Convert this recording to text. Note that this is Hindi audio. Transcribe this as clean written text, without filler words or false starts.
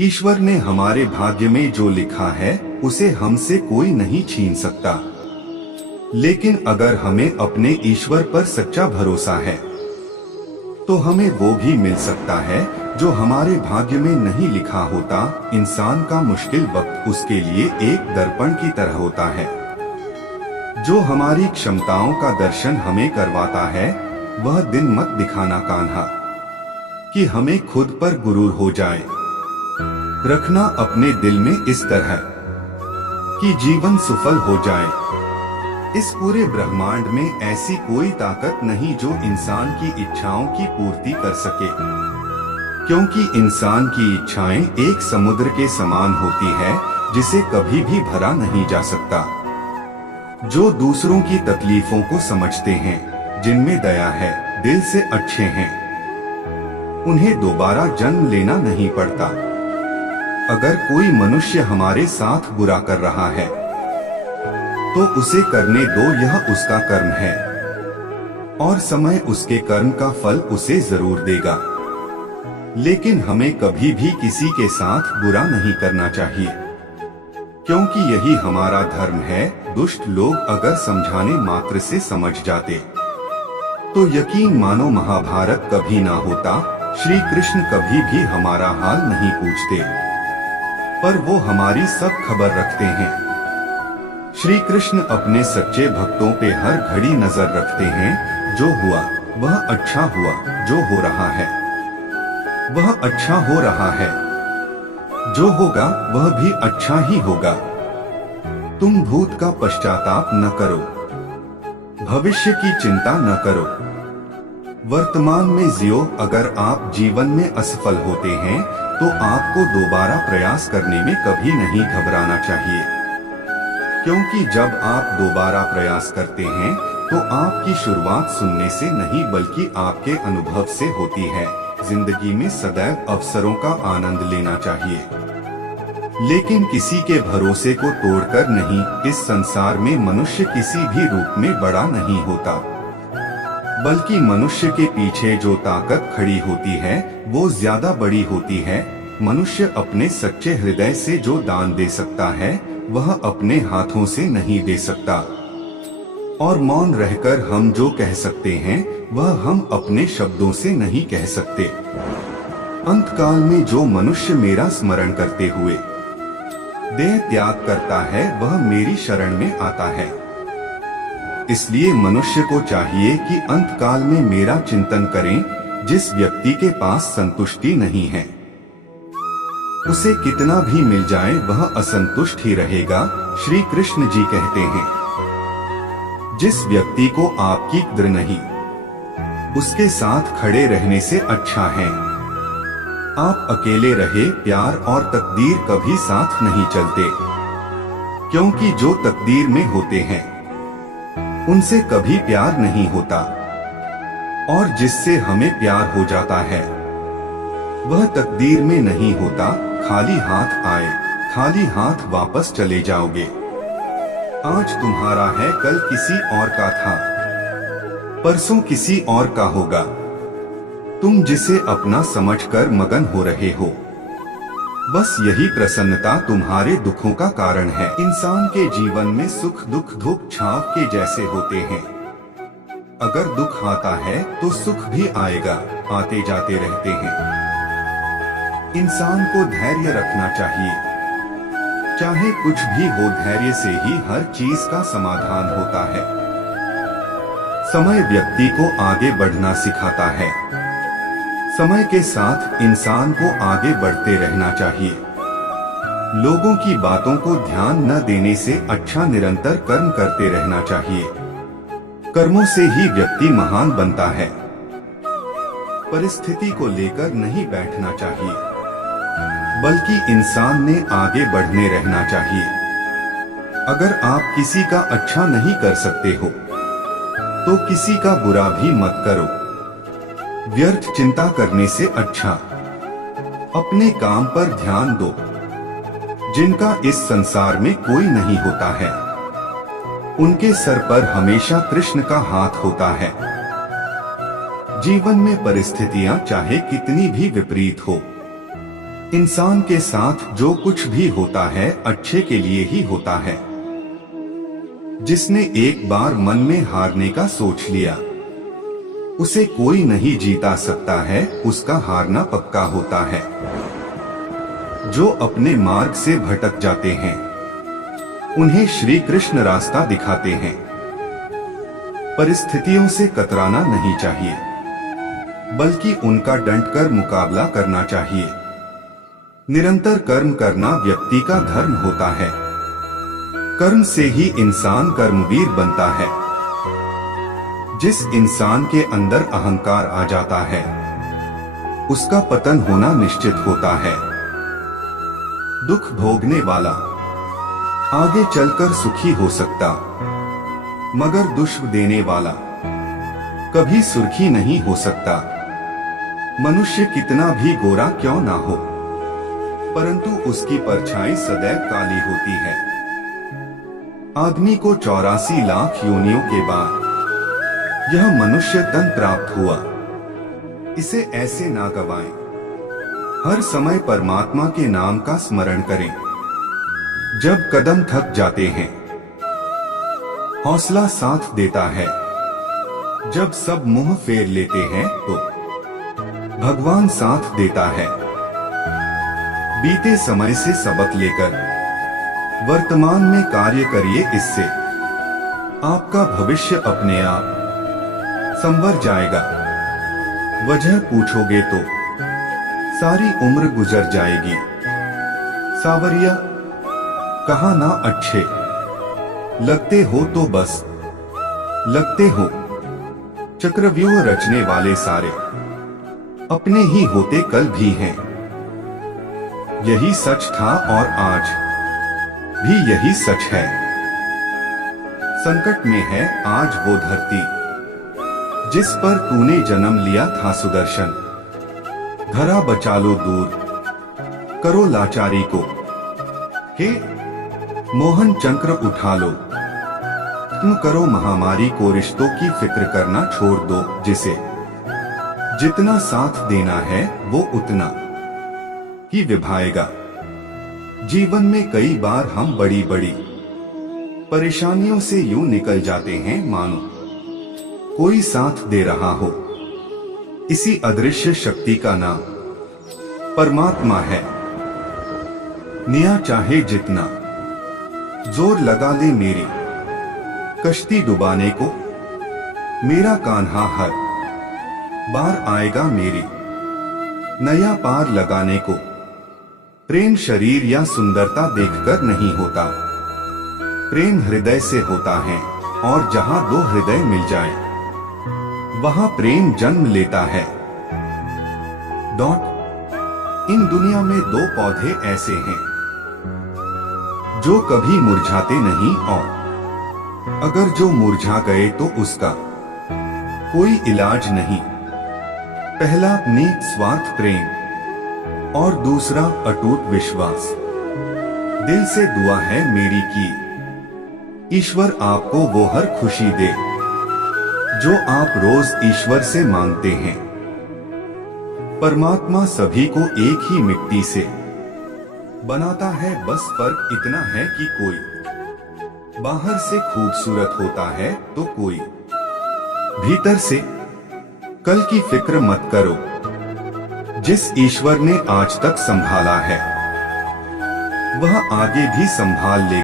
ईश्वर ने हमारे भाग्य में जो लिखा है उसे हमसे कोई नहीं छीन सकता। लेकिन अगर हमें अपने ईश्वर पर सच्चा भरोसा है तो हमें वो भी मिल सकता है जो हमारे भाग्य में नहीं लिखा होता। इंसान का मुश्किल वक्त उसके लिए एक दर्पण की तरह होता है जो हमारी क्षमताओं का दर्शन हमें करवाता है। वह दिन मत दिखाना कान्हा कि हमें खुद पर गुरूर हो जाए। रखना अपने दिल में इस तरह कि जीवन सफल हो जाए। इस पूरे ब्रह्मांड में ऐसी कोई ताकत नहीं जो इंसान की इच्छाओं की पूर्ति कर सके, क्योंकि इंसान की इच्छाएं एक समुद्र के समान होती है जिसे कभी भी भरा नहीं जा सकता। जो दूसरों की तकलीफों को समझते हैं, जिनमें दया है, दिल से अच्छे हैं, उन्हें दोबारा जन्म लेना नहीं पड़ता। अगर कोई मनुष्य हमारे साथ बुरा कर रहा है तो उसे करने दो, यह उसका कर्म है और समय उसके कर्म का फल उसे जरूर देगा। लेकिन हमें कभी भी किसी के साथ बुरा नहीं करना चाहिए, क्योंकि यही हमारा धर्म है। दुष्ट लोग अगर समझाने मात्र से समझ जाते तो यकीन मानो महाभारत कभी ना होता। श्री कृष्ण कभी भी हमारा हाल नहीं पूछते, पर वो हमारी सब खबर रखते हैं। श्री कृष्ण अपने सच्चे भक्तों पे हर घड़ी नजर रखते हैं। जो हुआ वह अच्छा हुआ, जो हो रहा है वह अच्छा हो रहा है, जो होगा वह भी अच्छा ही होगा। तुम भूत का पश्चाताप न करो, भविष्य की चिंता न करो, वर्तमान में जियो। अगर आप जीवन में असफल होते हैं तो आपको दोबारा प्रयास करने में कभी नहीं घबराना चाहिए, क्योंकि जब आप दोबारा प्रयास करते हैं तो आपकी शुरुआत सुनने से नहीं बल्कि आपके अनुभव से होती है। जिंदगी में सदैव अवसरों का आनंद लेना चाहिए, लेकिन किसी के भरोसे को तोड़कर नहीं। इस संसार में मनुष्य किसी भी रूप में बड़ा नहीं होता, बल्कि मनुष्य के पीछे जो ताकत खड़ी होती है वो ज्यादा बड़ी होती है। मनुष्य अपने सच्चे हृदय से जो दान दे सकता है वह अपने हाथों से नहीं दे सकता, और मौन रहकर हम जो कह सकते हैं वह हम अपने शब्दों से नहीं कह सकते। अंतकाल में जो मनुष्य मेरा स्मरण करते हुए देह त्याग करता है वह मेरी शरण में आता है। इसलिए मनुष्य को चाहिए कि अंतकाल में मेरा चिंतन करें। जिस व्यक्ति के पास संतुष्टि नहीं है उसे कितना भी मिल जाए वह असंतुष्ट ही रहेगा। श्री कृष्ण जी कहते हैं, जिस व्यक्ति को आपकी कद्र नहीं उसके साथ खड़े रहने से अच्छा है आप अकेले रहे। प्यार और तकदीर कभी साथ नहीं चलते, क्योंकि जो तकदीर में होते हैं उनसे कभी प्यार नहीं होता, और जिससे हमें प्यार हो जाता है वह तकदीर में नहीं होता। खाली हाथ आए खाली हाथ वापस चले जाओगे। आज तुम्हारा है, कल किसी और का था, परसों किसी और का होगा। तुम जिसे अपना समझकर मगन हो रहे हो, बस यही प्रसन्नता तुम्हारे दुखों का कारण है। इंसान के जीवन में सुख दुख धूप छाव के जैसे होते हैं। अगर दुख आता है तो सुख भी आएगा, आते जाते रहते हैं। इंसान को धैर्य रखना चाहिए, चाहे कुछ भी हो। धैर्य से ही हर चीज का समाधान होता है। समय व्यक्ति को आगे बढ़ना सिखाता है। समय के साथ इंसान को आगे बढ़ते रहना चाहिए। लोगों की बातों को ध्यान न देने से अच्छा निरंतर कर्म करते रहना चाहिए। कर्मों से ही व्यक्ति महान बनता है। परिस्थिति को लेकर नहीं बैठना चाहिए, बल्कि इंसान ने आगे बढ़ने रहना चाहिए। अगर आप किसी का अच्छा नहीं कर सकते हो तो किसी का बुरा भी मत करो। व्यर्थ चिंता करने से अच्छा अपने काम पर ध्यान दो। जिनका इस संसार में कोई नहीं होता है उनके सर पर हमेशा कृष्ण का हाथ होता है। जीवन में परिस्थितियां चाहे कितनी भी विपरीत हो, इंसान के साथ जो कुछ भी होता है अच्छे के लिए ही होता है। जिसने एक बार मन में हारने का सोच लिया, उसे कोई नहीं जीता सकता है, उसका हारना पक्का होता है। जो अपने मार्ग से भटक जाते हैं, उन्हें श्री कृष्ण रास्ता दिखाते हैं। परिस्थितियों से कतराना नहीं चाहिए, बल्कि उनका डटकर मुकाबला करना चाहिए। निरंतर कर्म करना व्यक्ति का धर्म होता है। कर्म से ही इंसान कर्मवीर बनता है। जिस इंसान के अंदर अहंकार आ जाता है, उसका पतन होना निश्चित होता है। दुख भोगने वाला आगे चलकर सुखी हो सकता, मगर दुष्ट देने वाला कभी सुखी नहीं हो सकता। मनुष्य कितना भी गोरा क्यों ना हो, परंतु उसकी परछाई सदैव काली होती है। आदमी को 84 लाख योनियों के बाद यह मनुष्य तन प्राप्त हुआ। इसे ऐसे ना गवाएं। हर समय परमात्मा के नाम का स्मरण करें। जब कदम थक जाते हैं, हौसला साथ देता है। जब सब मुंह फेर लेते हैं तो भगवान साथ देता है। बीते समय से सबक लेकर वर्तमान में कार्य करिए, इससे आपका भविष्य अपने आप संवर जाएगा। वजह पूछोगे तो सारी उम्र गुजर जाएगी। सावरिया कहा ना अच्छे लगते हो तो बस लगते हो। चक्रव्यूह रचने वाले सारे अपने ही होते कल भी हैं। यही सच था और आज भी यही सच है। संकट में है आज वो धरती जिस पर तूने जन्म लिया था सुदर्शन। धरा बचा लो, दूर करो लाचारी को। हे मोहन चक्र उठा लो, तुम करो महामारी को। रिश्तों की फिक्र करना छोड़ दो, जिसे जितना साथ देना है वो उतना ही निभाएगा। जीवन में कई बार हम बड़ी बड़ी परेशानियों से यूं निकल जाते हैं मानो कोई साथ दे रहा हो। इसी अदृश्य शक्ति का नाम परमात्मा है। निया चाहे जितना जोर लगा ले मेरी कश्ती डुबाने को, मेरा कान्हा हर बार आएगा मेरी नया पार लगाने को। प्रेम शरीर या सुंदरता देखकर नहीं होता, प्रेम हृदय से होता है। और जहां दो हृदय मिल जाए, वहां प्रेम जन्म लेता है। इन दुनिया में दो पौधे ऐसे हैं जो कभी मुरझाते नहीं, और अगर जो मुरझा गए तो उसका कोई इलाज नहीं। पहला निस्वार्थ प्रेम और दूसरा अटूट विश्वास। दिल से दुआ है मेरी कि ईश्वर आपको वो हर खुशी दे जो आप रोज ईश्वर से मांगते हैं। परमात्मा सभी को एक ही मिट्टी से बनाता है, बस फर्क इतना है कि कोई बाहर से खूबसूरत होता है तो कोई भीतर से। कल की फिक्र मत करो, जिस ईश्वर ने आज तक संभाला है वह आगे भी संभाल लेगा।